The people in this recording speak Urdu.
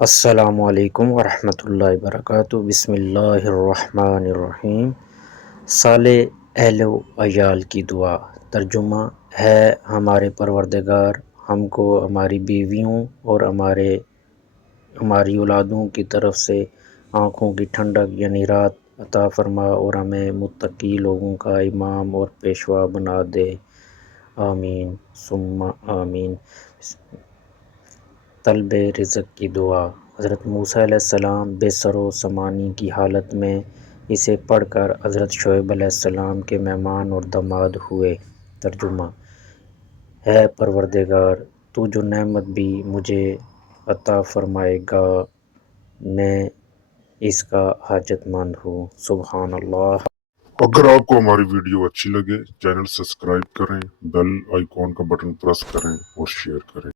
السلام علیکم ورحمۃ اللہ وبرکاتہ۔ بسم اللہ الرحمن الرحیم۔ سال اہل و عیال کی دعا۔ ترجمہ ہے ہمارے پروردگار ہم کو ہماری بیویوں اور ہماری اولادوں کی طرف سے آنکھوں کی ٹھنڈک یعنی رات عطا فرما اور ہمیں متقی لوگوں کا امام اور پیشوا بنا دے، آمین ثم آمین۔ طلب رزق کی دعا۔ حضرت موسیٰ علیہ السلام بے سر و سامانی کی حالت میں اسے پڑھ کر حضرت شعیب علیہ السلام کے مہمان اور داماد ہوئے۔ ترجمہ ہے پروردگار تو جو نعمت بھی مجھے عطا فرمائے گا میں اس کا حاجت مند ہوں۔ سبحان اللہ۔ اگر آپ کو ہماری ویڈیو اچھی لگے چینل سبسکرائب کریں، بیل آئیکن کا بٹن پریس کریں اور شیئر کریں۔